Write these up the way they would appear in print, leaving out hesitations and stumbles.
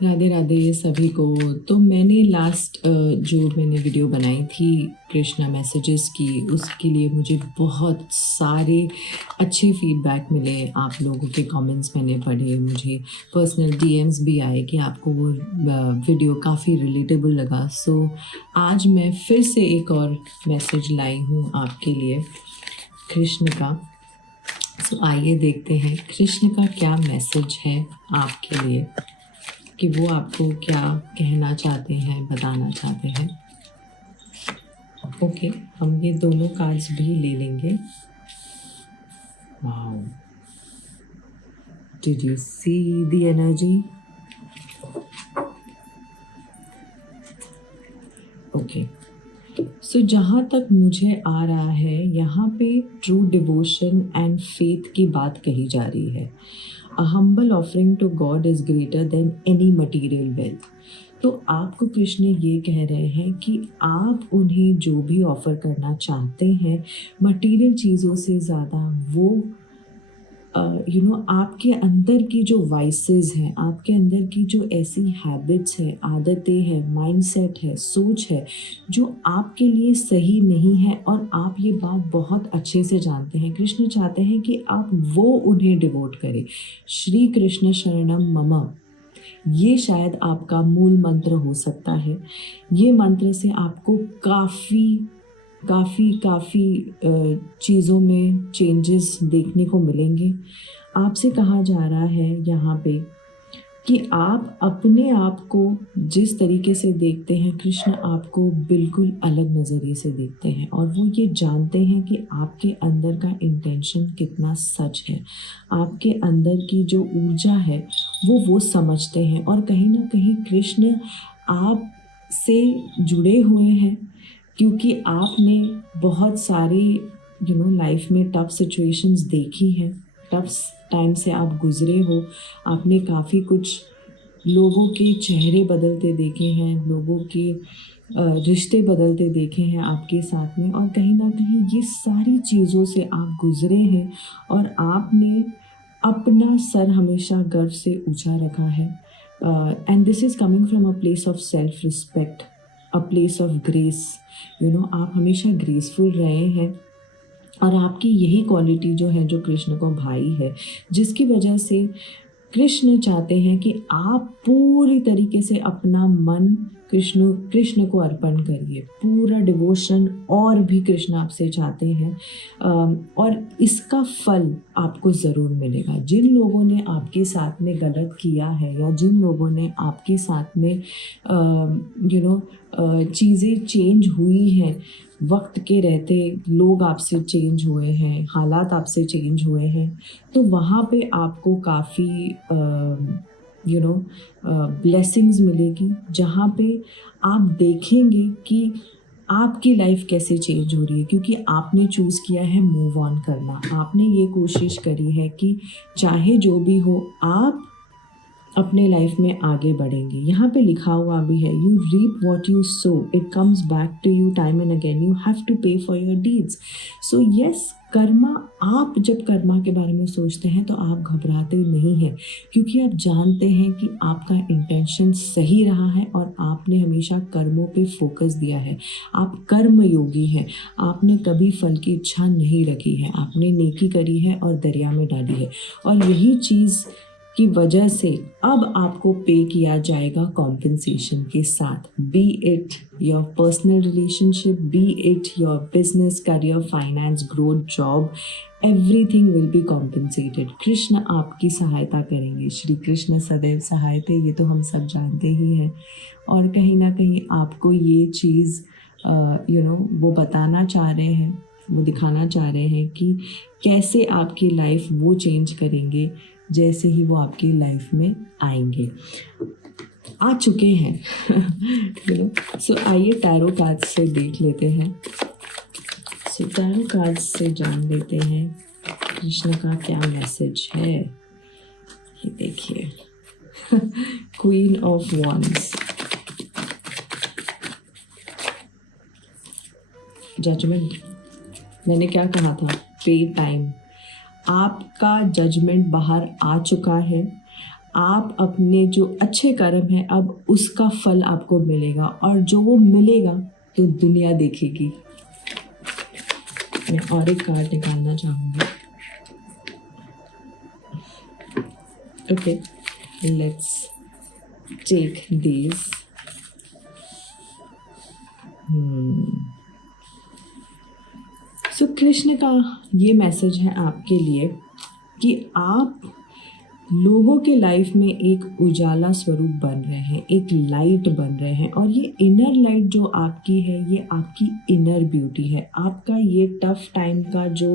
राधे राधे सभी को। तो मैंने लास्ट जो मैंने वीडियो बनाई थी कृष्णा मैसेजेस की, उसके लिए मुझे बहुत सारे अच्छे फीडबैक मिले। आप लोगों के कमेंट्स मैंने पढ़े, मुझे पर्सनल डीएम्स भी आए कि आपको वो वीडियो काफ़ी रिलेटेबल लगा। सो आज मैं फिर से एक और मैसेज लाई हूँ आपके लिए कृष्ण का। सो आइए देखते हैं कृष्ण का क्या मैसेज है आपके लिए, कि वो आपको क्या कहना चाहते हैं, बताना चाहते हैं। ओके, हम ये दोनों कार्ड्स भी ले लेंगे। Wow, did you see the energy? Okay, so जहाँ तक मुझे आ रहा है, यहाँ पे ट्रू डिवोशन एंड फेथ की बात कही जा रही है। A humble offering to God is greater than any material wealth. तो आपको कृष्ण ये कह रहे हैं कि आप उन्हें जो भी ऑफर करना चाहते हैं, मटेरियल चीज़ों से ज़्यादा वो आपके अंदर की जो वाइसेस हैं, आपके अंदर की जो ऐसी हैबिट्स हैं, आदतें हैं, माइंडसेट है, सोच है, जो आपके लिए सही नहीं है, और आप ये बात बहुत अच्छे से जानते हैं। कृष्ण चाहते हैं कि आप वो उन्हें डिवोट करें। श्री कृष्ण शरणम मम, ये शायद आपका मूल मंत्र हो सकता है। ये मंत्र से आपको काफ़ी काफ़ी काफ़ी चीज़ों में चेंजेस देखने को मिलेंगे। आपसे कहा जा रहा है यहाँ पे कि आप अपने आप को जिस तरीके से देखते हैं, कृष्ण आपको बिल्कुल अलग नज़रिए से देखते हैं, और वो ये जानते हैं कि आपके अंदर का इंटेंशन कितना सच है। आपके अंदर की जो ऊर्जा है वो समझते हैं, और कहीं ना कहीं कृष्ण आप से जुड़े हुए हैं, क्योंकि आपने बहुत सारी लाइफ में टफ सिचुएशंस देखी हैं, टफ टाइम से आप गुज़रे हो। आपने काफ़ी कुछ लोगों के चेहरे बदलते देखे हैं, लोगों के रिश्ते बदलते देखे हैं आपके साथ में, और कहीं ना कहीं ये सारी चीज़ों से आप गुज़रे हैं, और आपने अपना सर हमेशा गर्व से ऊंचा रखा है। And this is coming from a place of self respect, a place of grace. आप हमेशा ग्रेसफुल रहे हैं, और आपकी यही क्वालिटी जो है, जो कृष्ण को भाई है, जिसकी वजह से कृष्ण चाहते हैं कि आप पूरी तरीके से अपना मन कृष्ण को अर्पण करिए, पूरा डिवोशन, और भी कृष्ण आपसे चाहते हैं। और इसका फल आपको ज़रूर मिलेगा। जिन लोगों ने आपके साथ में गलत किया है, या जिन लोगों ने आपके साथ में चीज़ें चेंज हुई हैं, वक्त के रहते लोग आपसे चेंज हुए हैं, हालात आपसे चेंज हुए हैं, तो वहाँ पे आपको काफ़ी ब्लेसिंग्स मिलेगी, जहाँ पे आप देखेंगे कि आपकी लाइफ कैसे चेंज हो रही है, क्योंकि आपने चूज़ किया है मूव ऑन करना। आपने ये कोशिश करी है कि चाहे जो भी हो, आप अपने लाइफ में आगे बढ़ेंगे। यहाँ पे लिखा हुआ भी है, you reap what you sow, it comes back to you time and again, you have to pay for your deeds. So yes, karma, आप जब कर्मा के बारे में सोचते हैं तो आप घबराते नहीं हैं, क्योंकि आप जानते हैं कि आपका इंटेंशन सही रहा है, और आपने हमेशा कर्मों पे फोकस दिया है। आप कर्म योगी हैं, आपने कभी फल की इच्छा नहीं रखी है, आपने नेकी करी है और दरिया में डाली है, और यही चीज़ की वजह से अब आपको पे किया जाएगा कॉम्पेंसेशन के साथ। B it your personal relationship, B it your business, career, finance, growth, job, everything will be compensated. Krishna आपकी सहायता करेंगे। श्री कृष्ण सदैव सहाय थे, ये तो हम सब जानते ही हैं। और कहीं ना कहीं आपको ये चीज़ वो बताना चाह रहे हैं, वो दिखाना चाह रहे हैं कि कैसे आपकी लाइफ वो चेंज करेंगे जैसे ही वो आपकी लाइफ में आएंगे, आ चुके हैं। सो आइए टैरो कार्ड्स से देख लेते हैं। सो टैरो कार्ड्स से जान लेते हैं कृष्ण का क्या मैसेज है। ये देखिए, क्वीन ऑफ वॉन्ड्स, जजमेंट। मैंने क्या कहा था? पे टाइम। आपका जजमेंट बाहर आ चुका है। आप अपने जो अच्छे कर्म हैं अब उसका फल आपको मिलेगा, और जो वो मिलेगा तो दुनिया देखेगी। मैं और एक कार्ड निकालना चाहूँगी। Okay, let's take this. So Krishna का ये मैसेज है आपके लिए कि आप लोगों के लाइफ में एक उजाला स्वरूप बन रहे हैं, एक लाइट बन रहे हैं, और ये इनर लाइट जो आपकी है ये आपकी इनर ब्यूटी है। आपका ये टफ टाइम का जो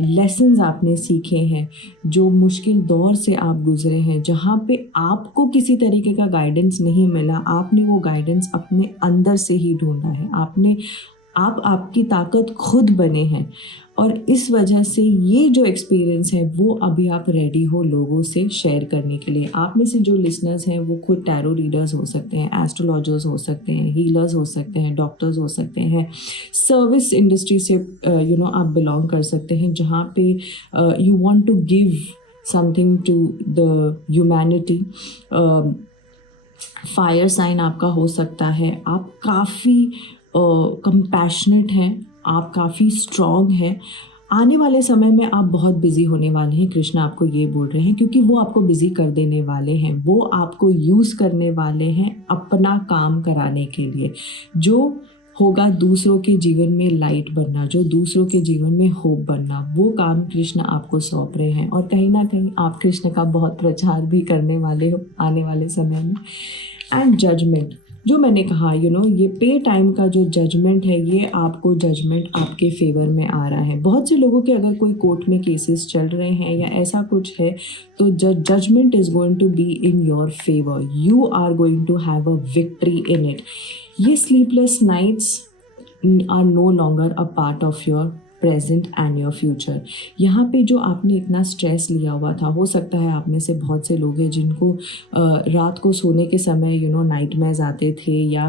लेसन्स आपने सीखे हैं, जो मुश्किल दौर से आप गुजरे हैं, जहाँ पे आपको किसी तरीके का गाइडेंस नहीं मिला, आपने वो गाइडेंस अपने अंदर से ही ढूंढा है। आप आपकी ताकत खुद बने हैं, और इस वजह से ये जो एक्सपीरियंस है वो अभी आप रेडी हो लोगों से शेयर करने के लिए। आप में से जो लिसनर्स हैं वो खुद टैरो रीडर्स हो सकते हैं, एस्ट्रोलॉजर्स हो सकते हैं, हीलर्स हो सकते हैं, डॉक्टर्स हो सकते हैं, सर्विस इंडस्ट्री से आप बिलोंग कर सकते हैं, जहाँ पे you want to give something to the humanity. Fire sign आपका हो सकता है। आप काफ़ी कंपैशनेट हैं, आप काफ़ी स्ट्रॉन्ग हैं। आने वाले समय में आप बहुत बिजी होने वाले हैं, कृष्ण आपको ये बोल रहे हैं, क्योंकि वो आपको बिजी कर देने वाले हैं। वो आपको यूज़ करने वाले हैं अपना काम कराने के लिए। जो होगा दूसरों के जीवन में लाइट बनना, जो दूसरों के जीवन में होप बनना, वो काम कृष्ण आपको सौंप रहे हैं। और कहीं ना कहीं आप कृष्ण का बहुत प्रचार भी करने वाले हो आने वाले समय में। एंड जजमेंट, जो मैंने कहा ये पे टाइम का जो जजमेंट है, ये आपको जजमेंट आपके फेवर में आ रहा है। बहुत से लोगों के अगर कोई कोर्ट में केसेस चल रहे हैं या ऐसा कुछ है, तो judgement is going to be in your favour. You are going to have a victory in it. ये sleepless nights are no longer a part of your present and your future. यहाँ पे जो आपने इतना स्ट्रेस लिया हुआ था, हो सकता है आप में से बहुत से लोग हैं जिनको रात को सोने के समय नाइटमेयर्स आते थे या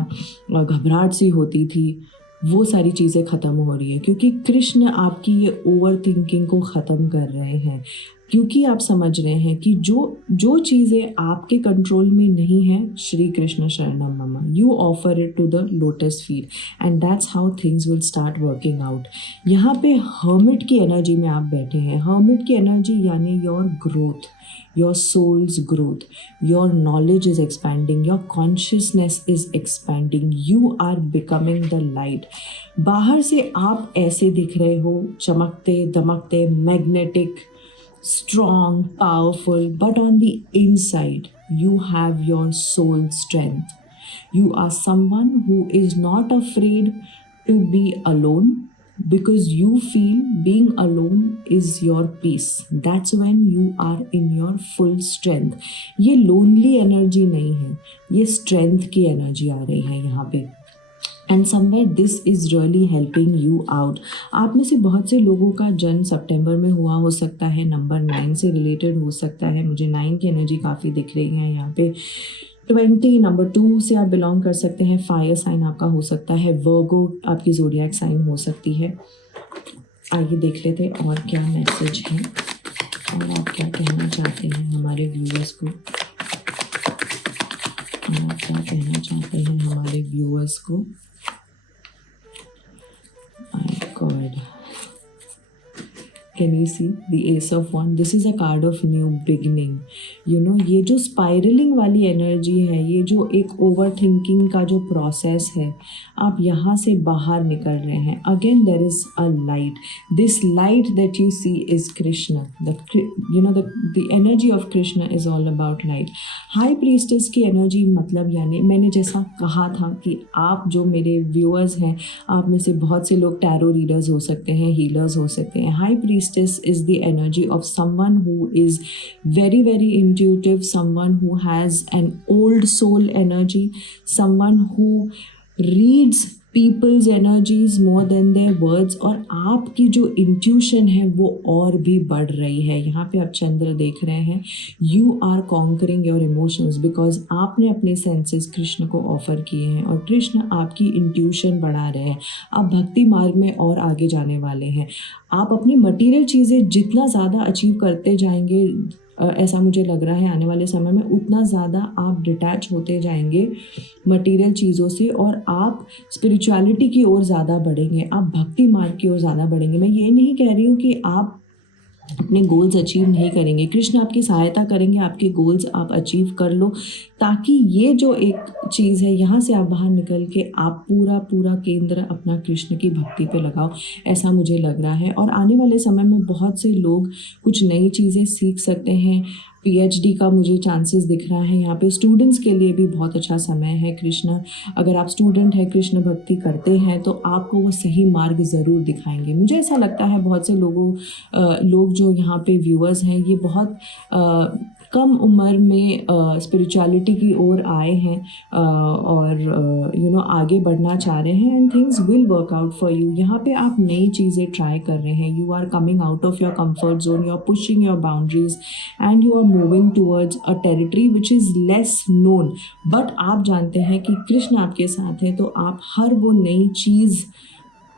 घबराहट सी होती थी, वो सारी चीज़ें ख़त्म हो रही है, क्योंकि कृष्ण आपकी ये ओवर थिंकिंग को ख़त्म कर रहे हैं। क्योंकि आप समझ रहे हैं कि जो चीज़ें आपके कंट्रोल में नहीं है, श्री कृष्ण शरणम मम, you offer it to the lotus feet and that's how things will start working out. यहाँ पे हर्मिट की एनर्जी में आप बैठे हैं। हर्मिट की एनर्जी यानी your growth, your soul's growth, your knowledge is expanding, your consciousness is expanding, you are becoming the light। बाहर से आप ऐसे दिख रहे हो, चमकते दमकते, magnetic, strong, powerful, but on the inside you have your soul strength। You are someone who is not afraid to be alone, because you feel being alone is your peace। That's when you are in your full strength। ये lonely energy नहीं है, ये strength की energy आ रही है यहाँ पे। And somewhere this is really helping you out. आप में से बहुत से लोगों का जन्म सितंबर में हुआ हो सकता है, नंबर 9 से रिलेटेड हो सकता है। मुझे 9 की एनर्जी काफ़ी दिख रही है यहाँ पे। 20 नंबर 2 से आप बिलोंग कर सकते हैं। फायर साइन आपका हो सकता है। वर्गो आपकी ज़ोडिएक साइन हो सकती है। आइए देख लेते हैं और क्या मैसेज है और आप क्या कहना चाहते हैं हमारे व्यूअर्स को। आप क्या कहना चाहते हैं हमारे व्यूअर्स को। My God, can you see the Ace of Wands? This is a card of new beginning। ये जो स्पाइरलिंग वाली एनर्जी है, ये जो एक ओवर थिंकिंग का जो प्रोसेस है, आप यहाँ से बाहर निकल रहे हैं। Again there is a light. This light that you see is Krishna. The energy of Krishna is all about light. High priestess की एनर्जी मतलब, यानी मैंने जैसा कहा था कि आप जो मेरे व्यूअर्स हैं, आप में से बहुत से लोग टैरो रीडर्स हो सकते हैं, हीलर्स हो सकते हैं। High priestess is the energy of someone who is very very intuitive, someone who has an old soul energy, someone who reads people's energies more than their words। और आपकी जो intuition है वो और भी बढ़ रही है। यहाँ पे आप चंद्र देख रहे हैं। You are conquering your emotions, because आपने अपने सेंसेस कृष्ण को ऑफर किए हैं और कृष्ण आपकी इंट्यूशन बढ़ा रहे हैं। आप भक्ति मार्ग में और आगे जाने वाले हैं। आप अपनी मटीरियल चीज़ें जितना ज़्यादा अचीव करते जाएंगे, ऐसा मुझे लग रहा है आने वाले समय में उतना ज़्यादा आप डिटैच होते जाएंगे मटेरियल चीज़ों से और आप स्पिरिचुअलिटी की ओर ज़्यादा बढ़ेंगे, आप भक्ति मार्ग की ओर ज़्यादा बढ़ेंगे। मैं ये नहीं कह रही हूँ कि आप अपने गोल्स अचीव नहीं करेंगे, कृष्ण आपकी सहायता करेंगे, आपके गोल्स आप अचीव कर लो, ताकि ये जो एक चीज़ है यहाँ से आप बाहर निकल के आप पूरा केंद्र अपना कृष्ण की भक्ति पे लगाओ, ऐसा मुझे लग रहा है। और आने वाले समय में बहुत से लोग कुछ नई चीज़ें सीख सकते हैं। पीएचडी का मुझे चांसेस दिख रहा है यहाँ पे, स्टूडेंट्स के लिए भी बहुत अच्छा समय है। कृष्ण, अगर आप स्टूडेंट हैं, कृष्ण भक्ति करते हैं तो आपको वो सही मार्ग ज़रूर दिखाएंगे। मुझे ऐसा लगता है बहुत से लोग जो यहाँ पे व्यूअर्स हैं ये बहुत कम उम्र में स्पिरिचुअलिटी की ओर आए हैं और आगे बढ़ना चाह रहे हैं and things will work out for you. यहाँ पे आप नई चीज़ें ट्राई कर रहे हैं, you are coming out of your comfort zone, you are pushing your boundaries and you are moving towards a territory which is less known. But आप जानते हैं कि कृष्ण आपके साथ है तो आप हर वो नई चीज़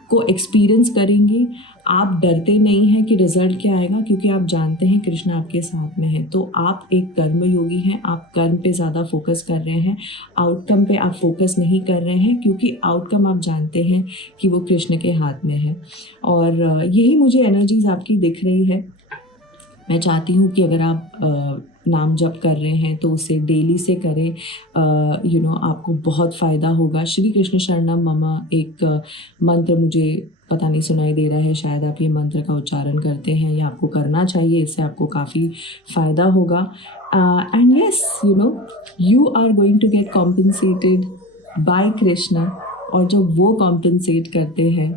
को एक्सपीरियंस करेंगे। आप डरते नहीं हैं कि रिजल्ट क्या आएगा, क्योंकि आप जानते हैं कृष्ण आपके साथ में है। तो आप एक कर्म योगी हैं, आप कर्म पे ज़्यादा फोकस कर रहे हैं, आउटकम पे आप फोकस नहीं कर रहे हैं, क्योंकि आउटकम आप जानते हैं कि वो कृष्ण के हाथ में है। और यही मुझे एनर्जीज आपकी दिख रही है। मैं चाहती हूँ कि अगर आप नाम जप कर रहे हैं तो उसे डेली से करें, आपको बहुत फ़ायदा होगा। श्री कृष्ण शरणम मम एक मंत्र मुझे पता नहीं सुनाई दे रहा है, शायद आप ये मंत्र का उच्चारण करते हैं या आपको करना चाहिए, इससे आपको काफ़ी फ़ायदा होगा। And yes, you are going to get compensated by Krishna, और जब वो कॉम्पनसेट करते हैं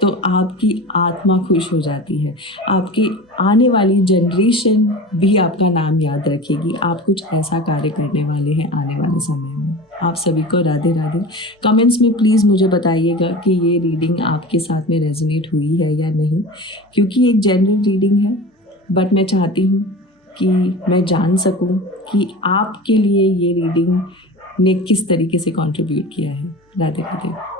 तो आपकी आत्मा खुश हो जाती है, आपकी आने वाली जनरेशन भी आपका नाम याद रखेगी। आप कुछ ऐसा कार्य करने वाले हैं आने वाले समय में। आप सभी को राधे राधे। कमेंट्स में प्लीज़ मुझे बताइएगा कि ये रीडिंग आपके साथ में रेजोनेट हुई है या नहीं, क्योंकि एक जनरल रीडिंग है, बट मैं चाहती हूँ कि मैं जान सकूँ कि आपके लिए ये रीडिंग ने किस तरीके से कंट्रीब्यूट किया है। राधे राधे।